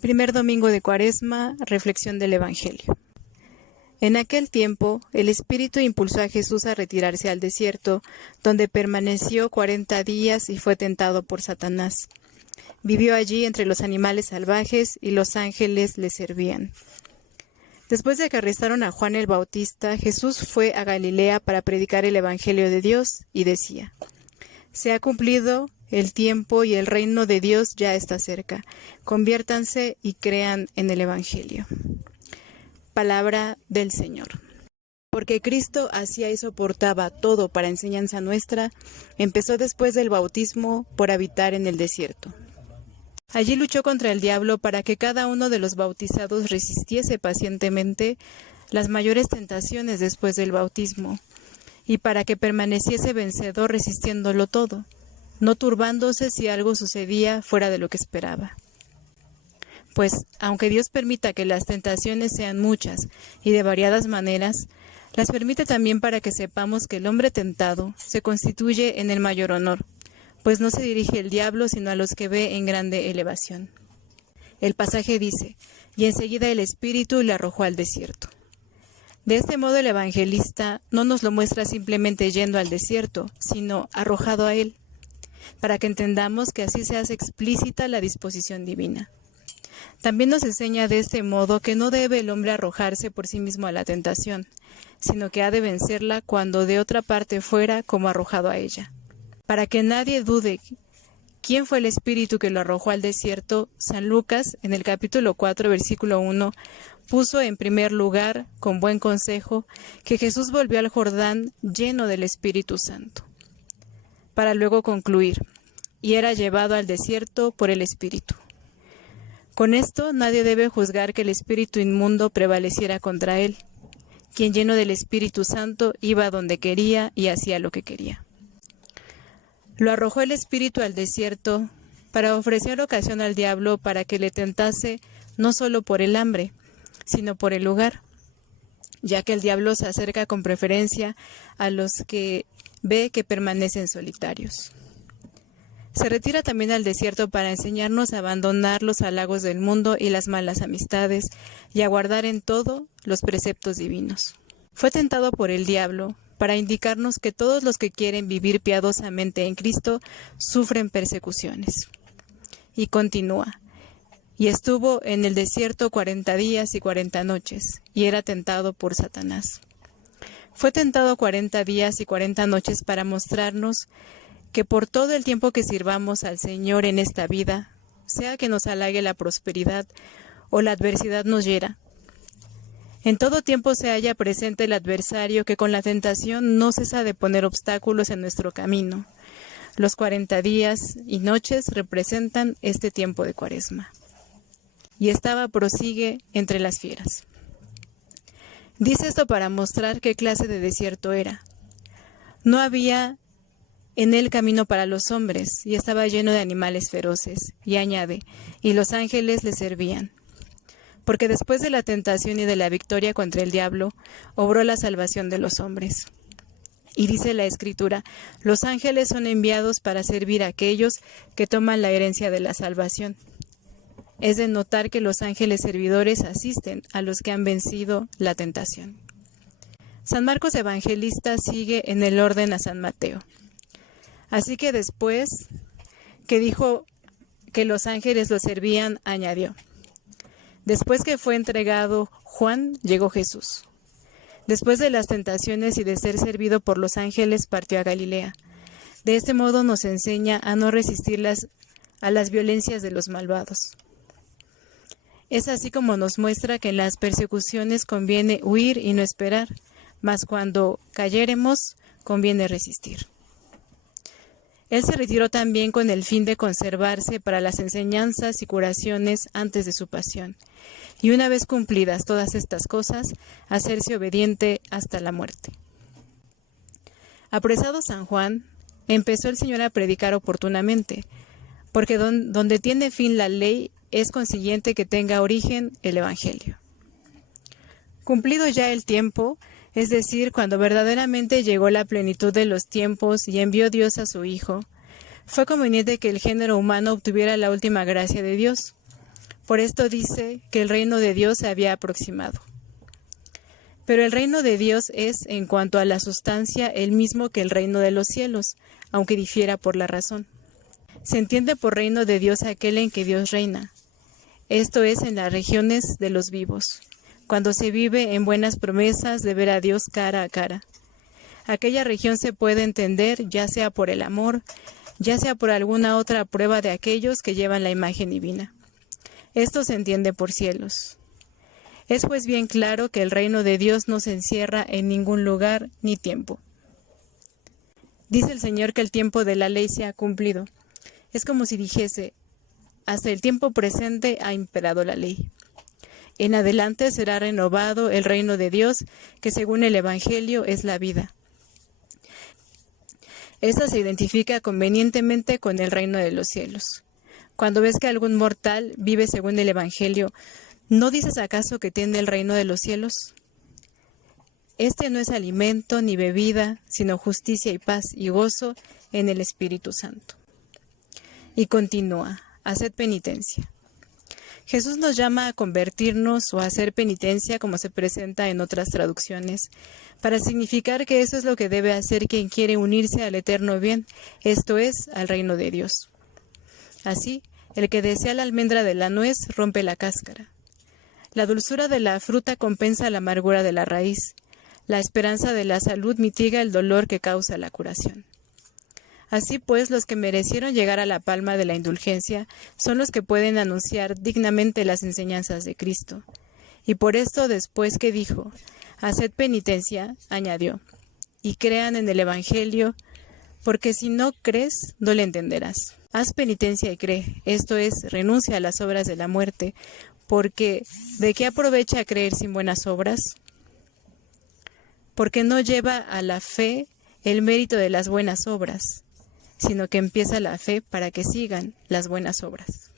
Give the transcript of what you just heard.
Primer domingo de Cuaresma, reflexión del Evangelio. En aquel tiempo, el Espíritu impulsó a Jesús a retirarse al desierto, donde permaneció 40 días y fue tentado por Satanás. Vivió allí entre los animales salvajes y los ángeles le servían. Después de que arrestaron a Juan el Bautista, Jesús fue a Galilea para predicar el Evangelio de Dios y decía: «Se ha cumplido el tiempo y el reino de Dios ya está cerca. Conviértanse y crean en el Evangelio». Palabra del Señor. Porque Cristo hacía y soportaba todo para enseñanza nuestra, empezó después del bautismo por habitar en el desierto. Allí luchó contra el diablo para que cada uno de los bautizados resistiese pacientemente las mayores tentaciones después del bautismo, y para que permaneciese vencedor resistiéndolo todo, no turbándose si algo sucedía fuera de lo que esperaba. Pues, aunque Dios permita que las tentaciones sean muchas y de variadas maneras, las permite también para que sepamos que el hombre tentado se constituye en el mayor honor, pues no se dirige el diablo sino a los que ve en grande elevación. El pasaje dice: «Y enseguida el Espíritu le arrojó al desierto». De este modo el evangelista no nos lo muestra simplemente yendo al desierto, sino arrojado a él, para que entendamos que así se hace explícita la disposición divina. También nos enseña de este modo que no debe el hombre arrojarse por sí mismo a la tentación, sino que ha de vencerla cuando de otra parte fuera como arrojado a ella. Para que nadie dude quién fue el espíritu que lo arrojó al desierto, San Lucas, en el capítulo 4, versículo 1, puso en primer lugar, con buen consejo, que Jesús volvió al Jordán lleno del Espíritu Santo, para luego concluir: «Y era llevado al desierto por el Espíritu». Con esto nadie debe juzgar que el espíritu inmundo prevaleciera contra él, quien lleno del Espíritu Santo iba donde quería y hacía lo que quería. Lo arrojó el espíritu al desierto para ofrecer ocasión al diablo para que le tentase no solo por el hambre, sino por el lugar, ya que el diablo se acerca con preferencia a los que ve que permanecen solitarios. Se retira también al desierto para enseñarnos a abandonar los halagos del mundo y las malas amistades y a guardar en todo los preceptos divinos. Fue tentado por el diablo para indicarnos que todos los que quieren vivir piadosamente en Cristo sufren persecuciones. Y continúa: «Y estuvo en el desierto 40 días y 40 noches, y era tentado por Satanás». Fue tentado 40 días y 40 noches para mostrarnos que por todo el tiempo que sirvamos al Señor en esta vida, sea que nos halague la prosperidad o la adversidad nos hiera, en todo tiempo se halla presente el adversario que con la tentación no cesa de poner obstáculos en nuestro camino. Los 40 días y noches representan este tiempo de Cuaresma. Y estaba prosigue entre las fieras. Dice esto para mostrar qué clase de desierto era. No había en él camino para los hombres, y estaba lleno de animales feroces. Y añade: «Y los ángeles le servían». Porque después de la tentación y de la victoria contra el diablo, obró la salvación de los hombres. Y dice la Escritura: «Los ángeles son enviados para servir a aquellos que toman la herencia de la salvación». Es de notar que los ángeles servidores asisten a los que han vencido la tentación. San Marcos Evangelista sigue en el orden a San Mateo. Así que después que dijo que los ángeles lo servían, añadió: «Después que fue entregado Juan, llegó Jesús. Después de las tentaciones y de ser servido por los ángeles, partió a Galilea». De este modo nos enseña a no resistir a las violencias de los malvados. Es así como nos muestra que en las persecuciones conviene huir y no esperar, mas cuando cayéremos conviene resistir. Él se retiró también con el fin de conservarse para las enseñanzas y curaciones antes de su pasión, y una vez cumplidas todas estas cosas, hacerse obediente hasta la muerte. Apresado San Juan, empezó el Señor a predicar oportunamente, porque donde tiene fin la ley, es consiguiente que tenga origen el Evangelio. Cumplido ya el tiempo, es decir, cuando verdaderamente llegó la plenitud de los tiempos y envió Dios a su Hijo, fue conveniente que el género humano obtuviera la última gracia de Dios, Por esto dice que el reino de Dios se había aproximado. Pero el reino de Dios es, en cuanto a la sustancia, el mismo que el reino de los cielos, aunque difiera por la razón. Se entiende por reino de Dios aquel en que Dios reina. Esto es en las regiones de los vivos, cuando se vive en buenas promesas de ver a Dios cara a cara. Aquella región se puede entender ya sea por el amor, ya sea por alguna otra prueba de aquellos que llevan la imagen divina. Esto se entiende por cielos. Es pues bien claro que el reino de Dios no se encierra en ningún lugar ni tiempo. Dice el Señor que el tiempo de la ley se ha cumplido. Es como si dijese, hasta el tiempo presente ha imperado la ley. En adelante será renovado el reino de Dios, que según el Evangelio es la vida. Esta se identifica convenientemente con el reino de los cielos. Cuando ves que algún mortal vive según el Evangelio, ¿no dices acaso que tiene el reino de los cielos? Este no es alimento ni bebida, sino justicia y paz y gozo en el Espíritu Santo. Y continúa, haced penitencia. Jesús nos llama a convertirnos o a hacer penitencia, como se presenta en otras traducciones, para significar que eso es lo que debe hacer quien quiere unirse al eterno bien, esto es, al reino de Dios. Así, el que desea la almendra de la nuez rompe la cáscara. La dulzura de la fruta compensa la amargura de la raíz. La esperanza de la salud mitiga el dolor que causa la curación. Así pues, los que merecieron llegar a la palma de la indulgencia son los que pueden anunciar dignamente las enseñanzas de Cristo. Y por esto, después que dijo, haced penitencia, añadió, y crean en el Evangelio, porque si no crees, no le entenderás. Haz penitencia y cree, esto es, renuncia a las obras de la muerte, porque ¿de qué aprovecha creer sin buenas obras? Porque no lleva a la fe el mérito de las buenas obras, sino que empieza la fe para que sigan las buenas obras.